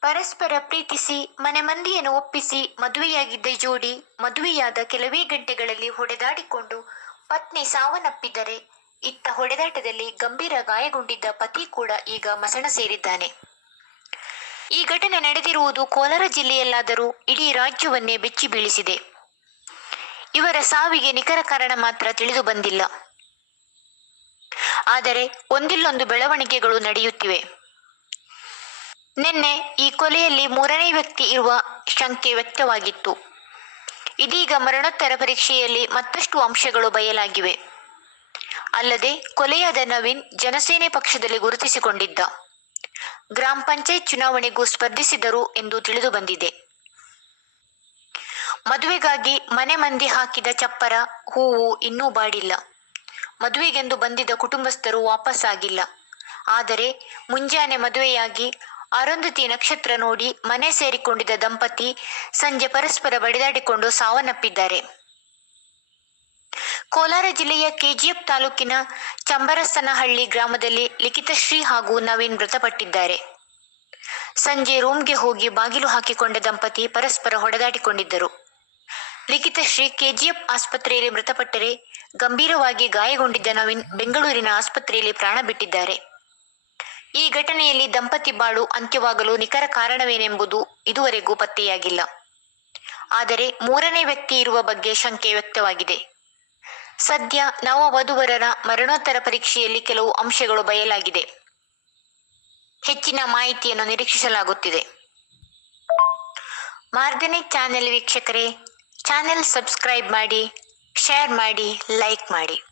ಪರಸ್ಪರ ಪ್ರೀತಿಸಿ ಮನೆ ಮಂದಿಯನ್ನು ಒಪ್ಪಿಸಿ, ಮದುವೆಯಾಗಿದ್ದ ಜೋಡಿ ಮದುವೆಯಾದ ಕೆಲವೇ ಗಂಟೆಗಳಲ್ಲಿ ಹೊಡೆದಾಡಿಕೊಂಡು ಪತ್ನಿ ಸಾವನ್ನಪ್ಪಿದರೆ, ಇತ್ತ ಹೊಡೆದಾಟದಲ್ಲಿ ಗಂಭೀರ ಗಾಯಗೊಂಡಿದ್ದ ಪತಿ ಕೂಡ ಈಗ ಮಸಣ ಸೇರಿದ್ದಾನೆ. ಈ ಘಟನೆ ನಡೆದಿರುವುದು ಕೋಲಾರ ಜಿಲ್ಲೆಯಲ್ಲಾದರೂ ಇಡೀ ರಾಜ್ಯವನ್ನೇ ಬೆಚ್ಚಿ ಬೀಳಿಸಿದೆ. ಇವರ ಸಾವಿಗೆ ನಿಖರ ಕಾರಣ ಮಾತ್ರ ತಿಳಿದು ಬಂದಿಲ್ಲ. ಆದರೆ, ಒಂದಿಲ್ಲೊಂದು ಬೆಳವಣಿಗೆಗಳು ನಡೆಯುತ್ತಿವೆ. ನಿನ್ನೆ ಈ ಕೊಲೆಯಲ್ಲಿ ಮೂರನೇ ವ್ಯಕ್ತಿ ಇರುವ ಶಂಕೆ ವ್ಯಕ್ತವಾಗಿತ್ತು. ಇದೀಗ ಮರಣೋತ್ತರ ಪರೀಕ್ಷೆಯಲ್ಲಿ ಮತ್ತಷ್ಟು ಅಂಶಗಳು ಬಯಲಾಗಿವೆ. ಅಲ್ಲದೆ, ಕೊಲೆಯಾದ ನವೀನ್ ಜನಸೇನೆ ಪಕ್ಷದಲ್ಲಿ ಗುರುತಿಸಿಕೊಂಡಿದ್ದ. ಗ್ರಾಮ ಪಂಚಾಯತ್ ಚುನಾವಣೆಗೂ ಸ್ಪರ್ಧಿಸಿದರು ಎಂದು ತಿಳಿದು ಬಂದಿದೆ. ಮದುವೆಗಾಗಿ ಮನೆ ಮಂದಿ ಹಾಕಿದ ಚಪ್ಪರ, ಹೂವು ಇನ್ನೂ ಬಾಡಿಲ್ಲ. ಮದುವೆಗೆಂದು ಬಂದಿದ್ದ ಕುಟುಂಬಸ್ಥರು ವಾಪಸ್ ಆಗಿಲ್ಲ ಆದರೆ, ಮುಂಜಾನೆ ಮದುವೆಯಾಗಿ ಅರುಂಧತಿ ನಕ್ಷತ್ರ ನೋಡಿ ಮನೆ ಸೇರಿಕೊಂಡಿದ್ದ ದಂಪತಿ ಸಂಜೆ ಪರಸ್ಪರ ಬಡಿದಾಡಿಕೊಂಡು ಸಾವನ್ನಪ್ಪಿದ್ದಾರೆ. ಕೋಲಾರ ಜಿಲ್ಲೆಯ ಕೆಜಿಎಫ್ ತಾಲೂಕಿನ ಚಂಬರಸನಹಳ್ಳಿ ಗ್ರಾಮದಲ್ಲಿ ಲಿಖಿತಶ್ರೀ ಹಾಗೂ ನವೀನ್ ಮೃತಪಟ್ಟಿದ್ದಾರೆ. ಸಂಜೆ ರೂಮ್ಗೆ ಹೋಗಿ ಬಾಗಿಲು ಹಾಕಿಕೊಂಡ ದಂಪತಿ ಪರಸ್ಪರ ಹೊಡೆದಾಡಿಕೊಂಡಿದ್ದರು. ಲಿಖಿತಶ್ರೀ ಕೆಜಿಎಫ್ ಆಸ್ಪತ್ರೆಯಲ್ಲಿ ಮೃತಪಟ್ಟರೆ ಗಂಭೀರವಾಗಿ ಗಾಯಗೊಂಡಿದ್ದ ನವೀನ್ ಬೆಂಗಳೂರಿನ ಆಸ್ಪತ್ರೆಯಲ್ಲಿ ಪ್ರಾಣ ಬಿಟ್ಟಿದ್ದಾರೆ. ಈ ಘಟನೆಯಲ್ಲಿ ದಂಪತಿ ಬಾಳು ಅಂತ್ಯವಾಗಲು ನಿಖರ ಕಾರಣವೇನೆಂಬುದು ಇದುವರೆಗೂ ಪತ್ತೆಯಾಗಿಲ್ಲ. ಆದರೆ ಮೂರನೇ ವ್ಯಕ್ತಿ ಇರುವ ಬಗ್ಗೆ ಶಂಕೆ ವ್ಯಕ್ತವಾಗಿದೆ. ಸದ್ಯ ನವ ವಧುವರರ ಮರಣೋತ್ತರ ಪರೀಕ್ಷೆಯಲ್ಲಿ ಕೆಲವು ಅಂಶಗಳು ಬಯಲಾಗಿದೆ. ಹೆಚ್ಚಿನ ಮಾಹಿತಿಯನ್ನು ನಿರೀಕ್ಷಿಸಲಾಗುತ್ತಿದೆ. ಮಾರ್ಗನೆ ಚಾನೆಲ್ ವೀಕ್ಷಕರೇ, ಚಾನೆಲ್ ಸಬ್ಸ್ಕ್ರೈಬ್ ಮಾಡಿ, ಶೇರ್ ಮಾಡಿ, ಲೈಕ್ ಮಾಡಿ.